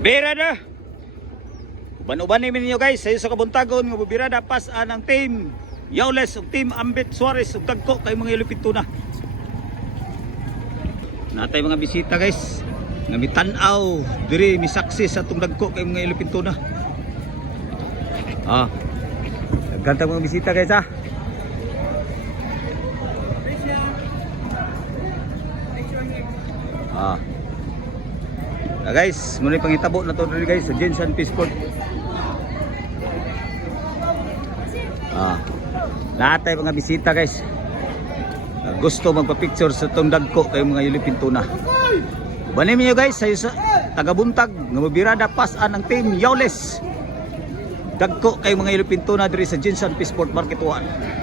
Birada. Uban-uban namin ninyo guys sa kabuntagon nga birada pas ang team Yaules ug team Ambit Suarez ug dagko kay mga ilupintuna. Natay mga bisita guys nga mitan-aw diri misaksi sa atong dagko kay mga ilupintuna. Gantang mga bisita guys ha. Guys, muna pangitabo na to guys sa Jensen Peaceport. Lahat tayo mga bisita guys. Gusto magpa-picture sa itong dagko kay mga ilupintuna. Banin niyo guys sa tagabuntag nga mabirada pasan ang team Yaules. Dagko kay mga ilupintuna diri sa Jensen Peaceport Market 1.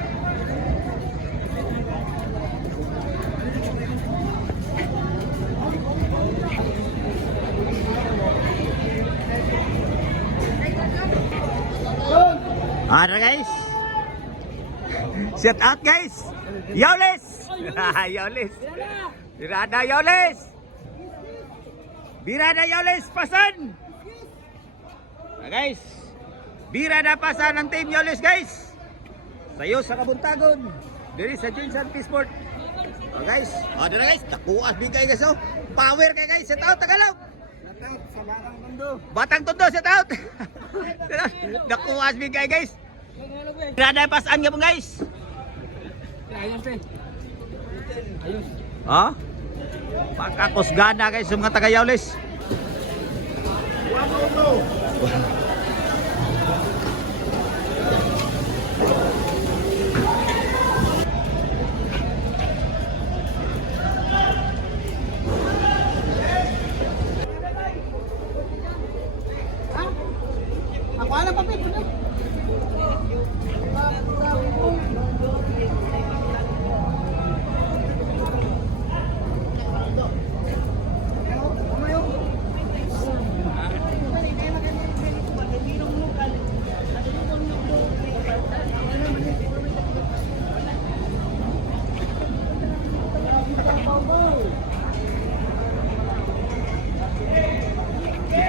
Guys, shout out guys, Yaules, Yaules, Birada Yaules, Birada Yaules pasan, guys, Birada pasan ng team Yaules guys, sayo sa kabuntagon, diri sa Jensen Peaceport, guys, dira guys, takuas bigay guys, power kay guys, shout out Tagalog. Batang Tondo, shout out. Nakuha bigay guys. Birada pasan nga po guys. Ayos eh. Ayos. Pakakusgana guys sa mga taga Yaules.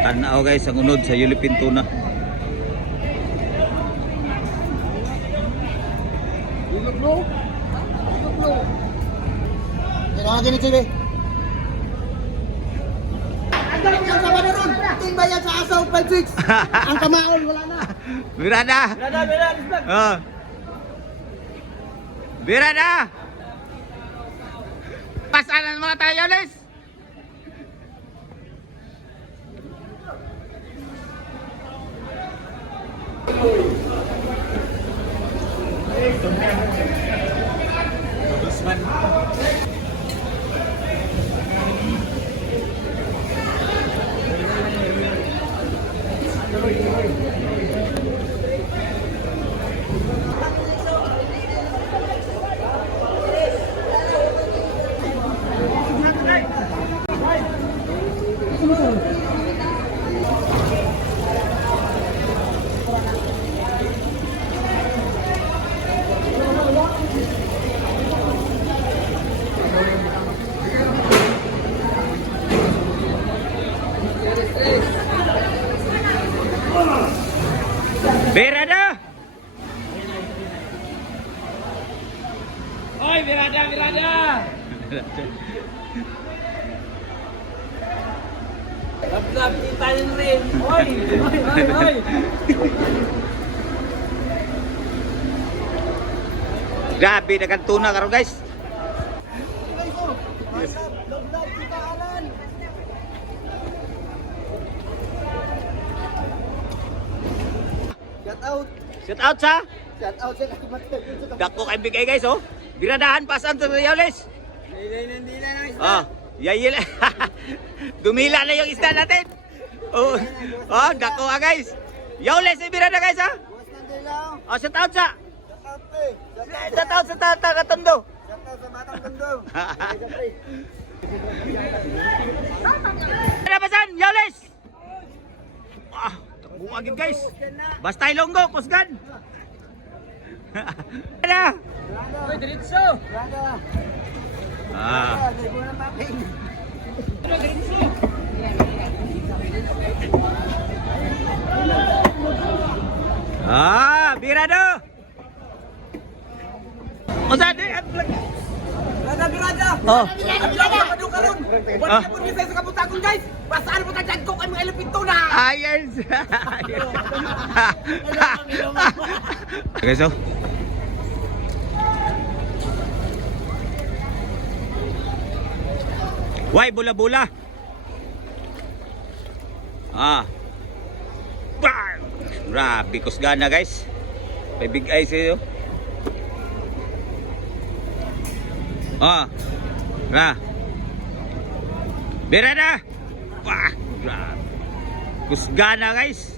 Tanaw guys ang unod sa ilupintuna. Kailangan din ito eh. Ang galing yan sa Manaron. Timba yan sa Asaw 5-6. Ang kamaon wala na. Birada. Birada. Pasanan mga tayo Yaules. Birada. Oi Birada, Birada. Lap-lap kita rin. Oi, oi. Grabe dagan tuna karon guys. Shout out sa? Shout out sa Dako kay bigay guys Biradahan pasan sa Yaules. Yayil. Dumila na yung isda natin. Dako guys. Yaules ay birada guys shout out sa? Shout out sa taga Tondo. Shout out sa Batang Tondo. Birada pasan Yaules. Buagin guys. Basta ilonggo, kusgan. Ada. Oy, diretso. Ah. Ah, birado. Usa di at vlog. Birada. Oh. Ang birada pa doon karon. Wala po ni sa kabutagon guys. Pasaan mo ta dagko kay mga elipinto na. Ayos. Okay, so. Why bola-bola? Ah. Bang! Grabe, kusgana guys. May big eyes kayo. Ah. Ra. Berada. Wah, grabe. Kusgana guys.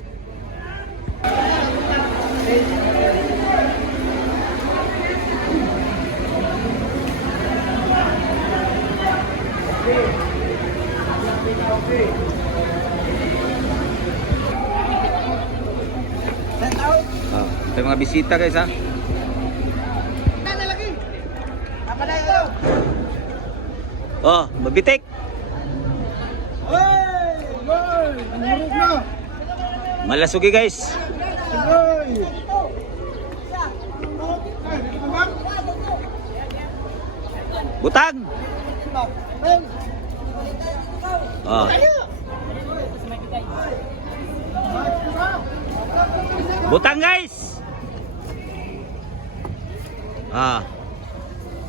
Ah, ito yung mga bisita guys ha. Oh, mabitik. Malasugi guys. Butang. Oh. Butang guys. Ah.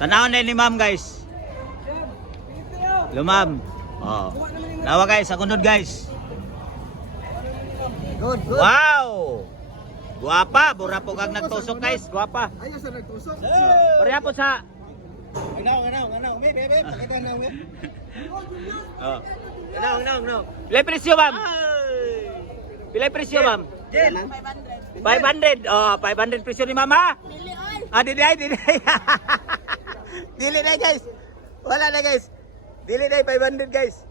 Tanawon na ni ma'am guys. Lumam. Oh. Nawa guys, sa kunod guys. Good, Wow! Guwapa, bura po kag nagtusok guys, guwapa. Ayos sa nagtusok. Pareha po sa Nganaw, bebe, pakita na mo. Oh. Nganaw. Pilay presyo ma'am? Pilay presyo ma'am? Jen. 500. Oh, 500 presyo ni mama. Ah, dili ay. Dili na guys. Wala na guys. Dili na 500 guys.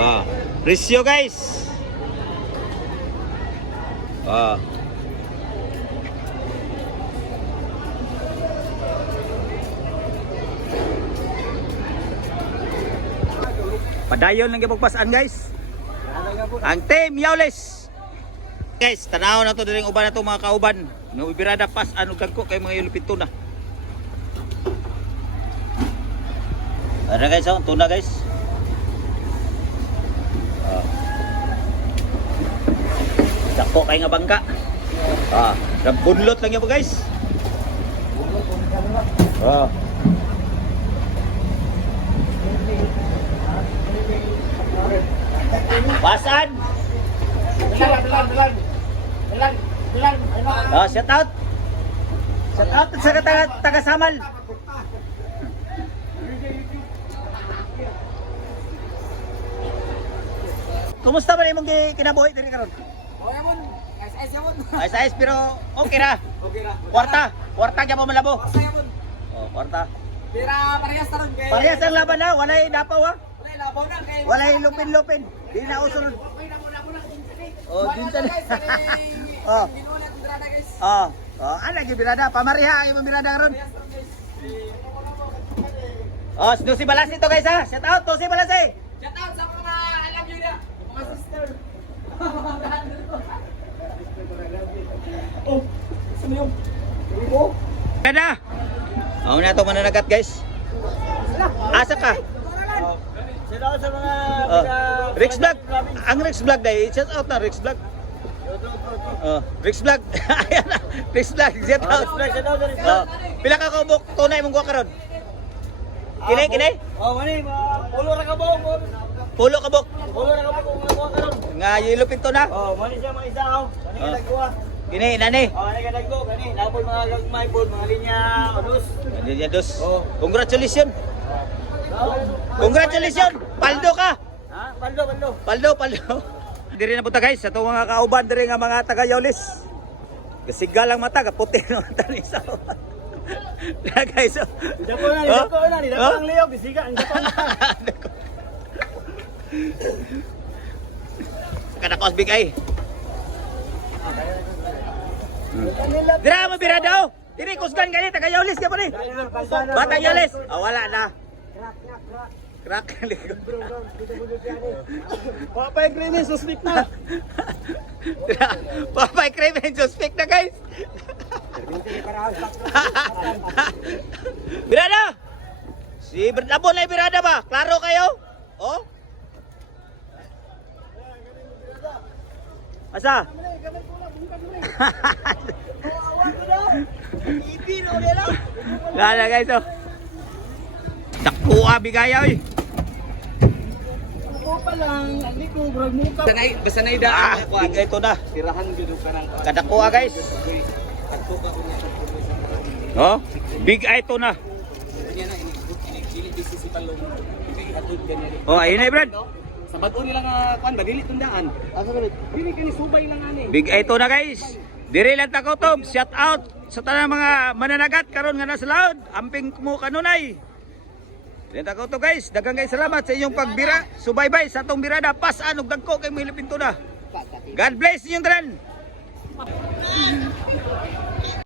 Ah, presyo guys. Ah. Padayon lang gipagpasan guys. Ang team Yaules. Guys, tanaw na to diring uban na to mga kauban. No ibirada pas ano gagko kay mga yulupito na. Ara guys, oh, tuna guys. Ah. Dako kay nga bangka. Ah, bunlot lang yan po guys. Ah. Pasan. Bilan. Ah, shout out. Shout out sa taga Samal. Kumusta ba imong kinabuhi diri karon? Ayos pero okay ra. Kwarta gyapon malabo. Oh, kwarta. Parehas taron kay. Parehas ang laban na, walay dapaw ha. Labaw na kay. Walay lupin-lupin. Di na usunod. Oh, dintan. Oh. Oh, oh, ana gi birada, pamariha ang imong birada karon. Oh, si Balasi to guys ha. Shout out to si Balasi. Shout out sa mga alam niyo na, mga sister. Oh, sino yung? Oh. Kada. Ako na to mananagat guys. Asa ka? Shout out sa mga Rex Vlog. Ang Rex Vlog dai, shout out na Rex Vlog. Rex Vlog. Ayan na. Rex Vlog, shout out. Pila ka kubok tunay mong kuha karon? Kinay? Oh, mani, pulo ra ka bong. Pulo kabok. Pulo ra ka bong mga karon. Nga yilupin to na. Oh, mani siya mga isaw. Kani ka nagkuha. Kinay nani. Oh, kani ka nagkuha kani. Napol mga gagmay pod mga linya odus. Linya dos. Oh. Congratulations. Congratulations. Paldo ka. Ha? Baldo. Paldo. Diri na punta guys, ato mga kauban diri nga mga taga Yaules. Gasiga lang mata, kaputi ng mata ni Sao. Na guys. Dako na, ang liyog, bisiga ang dako na. kadakos big ay. Dira mo bira daw. Diri kusgan gani taga Yaulis ka pa ni. Bata Yaulis. Oh, wala na. Crack. Papay krimen, suspect na. Papay krimen suspect na guys. Birada. Si Bernabon ay birada ba? Klaro kayo? Oh? Asa? Gana guys oh. Takbuha bigaya oy. Ako pa lang, hindi ko bro muka. Basta na idaan ako. Bigay ito na. Tirahan gyud ka nang Kadakuha guys. adto ka ko Oh? Big eye to na. niya na ini dili si palong. Kay hatod ganyan. Oh, ayun na Brad. Sa bag-o nila nga kuan ba dili tundaan. Asa ka Dili kani subay lang ani. Big eye to na guys. Diri lang takotob. Shout out sa tanang mga mananagat karon nga nasa laod. Amping mo kanunay. Dili takotob guys. Daghang guys salamat sa inyong pagbira. Subaybay sa atong birada. Pasan og dagko kay mga Pilipino na. God bless inyong tanan.